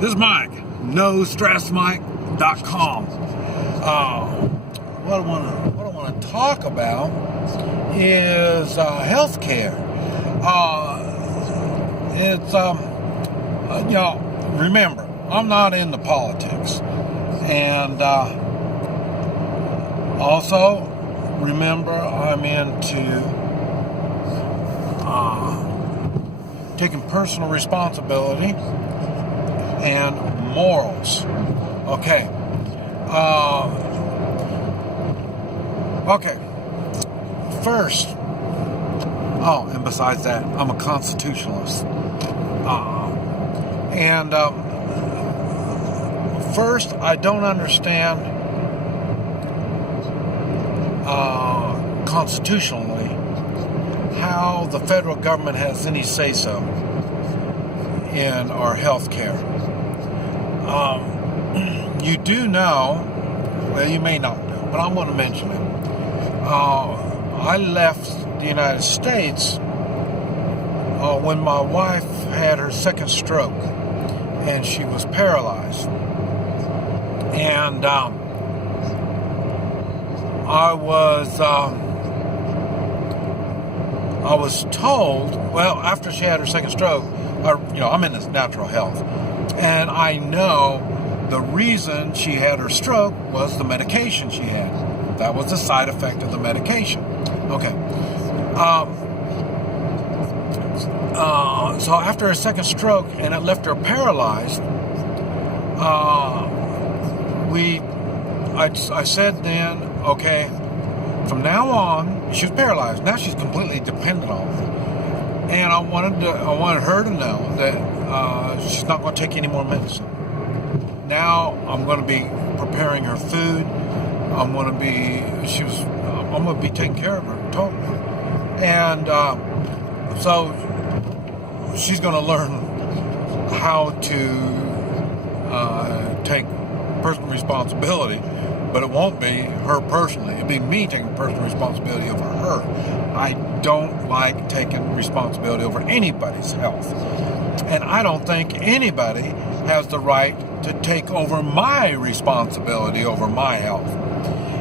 This is Mike, NoStressMike.com. What I want to talk about is healthcare. Remember, I'm not into politics, and also remember I'm into taking personal responsibility and morals. Okay. First, and besides that, I'm a constitutionalist. First, I don't understand constitutionally how the federal government has any say-so in our health care. You do know, well, you may not know, but I'm going to mention it. I left the United States when my wife had her second stroke and she was paralyzed. And I was told, well, after she had her second stroke, I'm in this natural health, and I know the reason she had her stroke was the medication she had. That was the side effect of the medication. Okay. So after her second stroke, and it left her paralyzed, I said then, okay, from now on, she was paralyzed. Now she's completely dependent on me. And I wanted her to know that she's not going to take any more medicine. Now I'm going to be preparing her food. I'm going to be taking care of her totally. And so she's going to learn how to take personal responsibility, but it won't be her personally. It'll be me taking personal responsibility over her. I don't like taking responsibility over anybody's health. And I don't think anybody has the right to take over my responsibility over my health.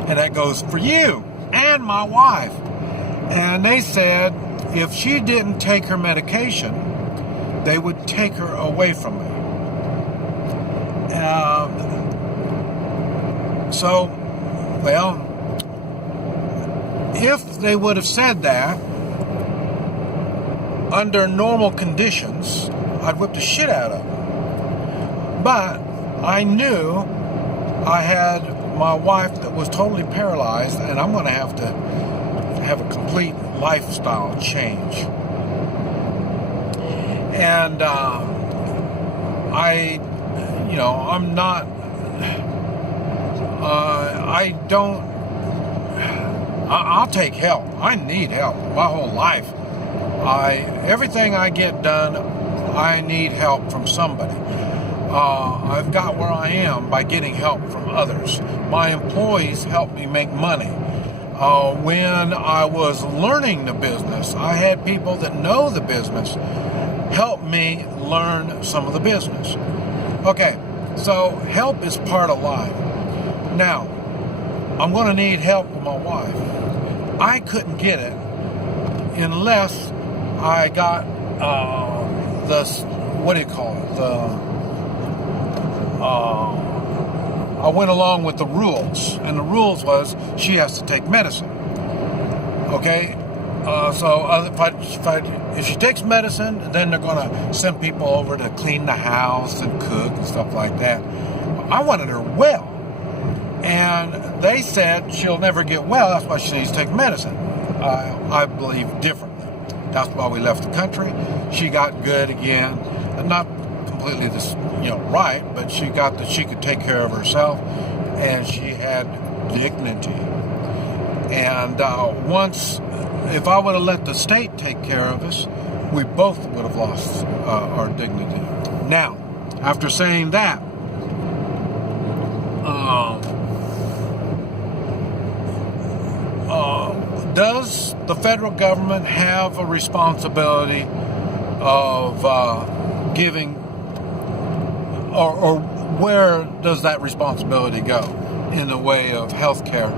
And that goes for you and my wife. And they said if she didn't take her medication, they would take her away from me. If they would have said that, under normal conditions, I'd whip the shit out of them. But I knew I had my wife that was totally paralyzed, and I'm going to have a complete lifestyle change. And I'll take help. I need help my whole life. Everything I get done, I need help from somebody. I've got where I am by getting help from others. My employees help me make money. When I was learning the business, I had people that know the business help me learn some of the business. Okay, so help is part of life. Now, I'm going to need help with my wife. I couldn't get it unless I got I went along with the rules, and the rules was she has to take medicine. Okay, if she takes medicine, then they're going to send people over to clean the house and cook and stuff like that. I wanted her well, and they said she'll never get well. That's why she needs to take medicine. I believe differently. That's why we left the country. She got good again, not completely right, but she got that she could take care of herself, and she had dignity. And if I would have let the state take care of us, we both would have lost our dignity. Now, after saying that, does the federal government have a responsibility of giving or where does that responsibility go in the way of health care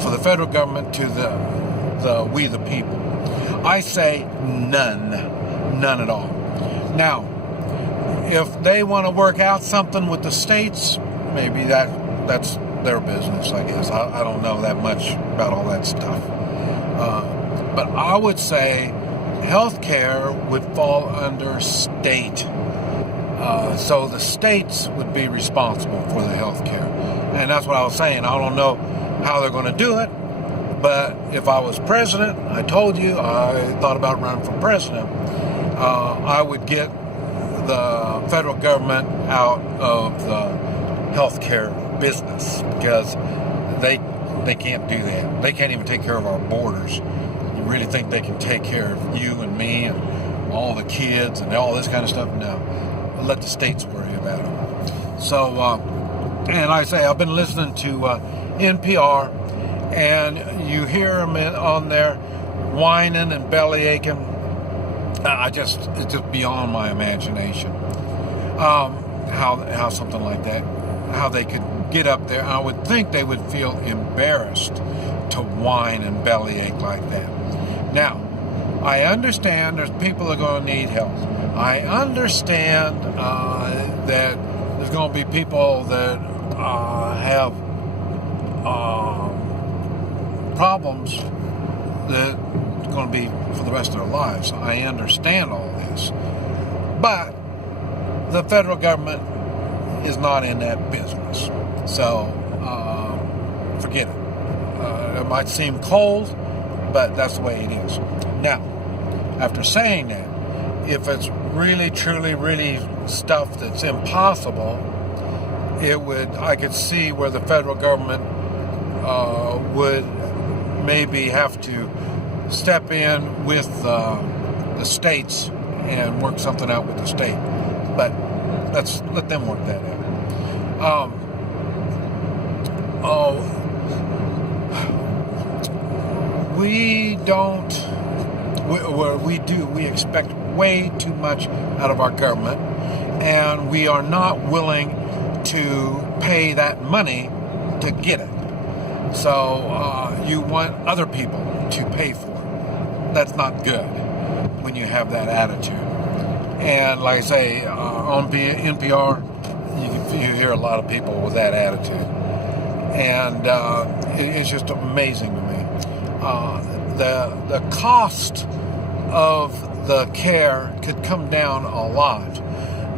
for the federal government to we the people? I say none at all. Now, if they want to work out something with the states, maybe that's their business, I guess. I don't know that much about all that stuff. But I would say health care would fall under state. So the states would be responsible for the health care. And that's what I was saying. I don't know how they're going to do it. But if I was president, I told you I thought about running for president. I would get the federal government out of the healthcare business because they can't do that. They can't even take care of our borders. You really think they can take care of you and me and all the kids and all this kind of stuff? No. Let the states worry about it. So, and like I say, I've been listening to NPR, and you hear them on there whining and belly aching. It's just beyond my imagination. How something like that, how they could get up there. I would think they would feel embarrassed to whine and bellyache like that. Now, I understand there's people that are going to need help. I understand that there's going to be people that have problems that are going to be for the rest of their lives. I understand all this. But the federal government is not in that business. So, forget it. It might seem cold, but that's the way it is. Now, after saying that, if it's really, truly, really stuff that's impossible, I could see where the federal government would maybe have to step in with the states and work something out with the state. But let them work that out. We expect way too much out of our government, and we are not willing to pay that money to get it. So you want other people to pay for it. That's not good when you have that attitude. And like I say, on NPR, you hear a lot of people with that attitude. And it's just amazing to me. The cost of the care could come down a lot.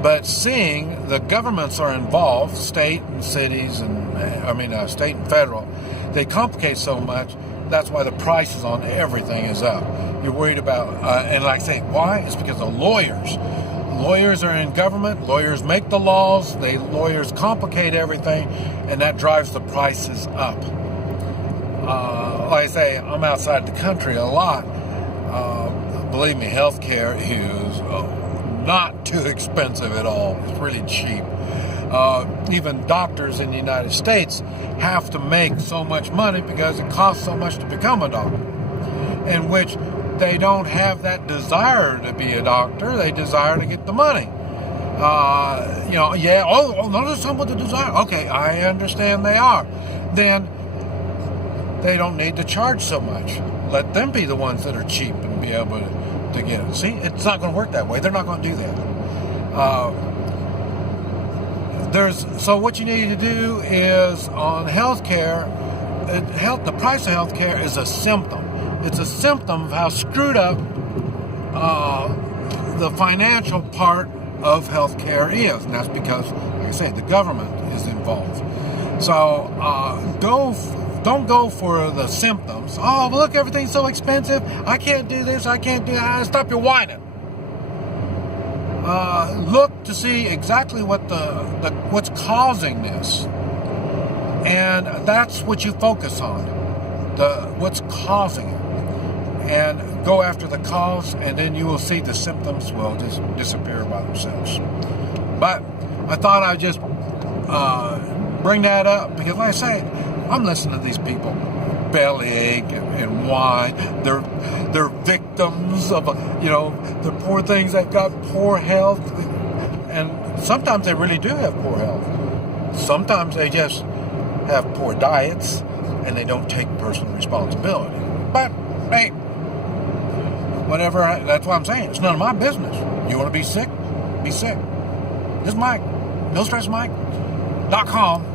But seeing the governments are involved, state and cities, state and federal, they complicate so much. That's why the prices on everything is up. You're worried about, and like I say, why? It's because of lawyers. Lawyers are in government. Lawyers make the laws. Lawyers complicate everything, and that drives the prices up. Like I say, I'm outside the country a lot. Believe me, healthcare is not too expensive at all. It's really cheap. Even doctors in the United States have to make so much money because it costs so much to become a doctor, in which they don't have that desire to be a doctor. They desire to get the money. No, there's some with a desire. Okay, I understand they are. Then they don't need to charge so much. Let them be the ones that are cheap and be able to get it. See, it's not going to work that way. They're not going to do that. So what you need to do is on healthcare, the price of healthcare is a symptom. It's a symptom of how screwed up the financial part of healthcare is, and that's because, like I say, the government is involved. So don't go for the symptoms. Oh, look, everything's so expensive. I can't do this. I can't do that. Stop your whining. Look to see exactly what's causing this, and that's what you focus on. What's causing it, and go after the cause, and then you will see the symptoms will just disappear by themselves. But I thought I'd just bring that up because, like I say, I'm listening to these people bellyache and whine. They're victims of the poor things. They've got poor health, and sometimes they really do have poor health. Sometimes they just have poor diets and they don't take personal responsibility. But, hey, whatever, that's what I'm saying. It's none of my business. You want to be sick? Be sick. This is Mike. NoStressMike.com.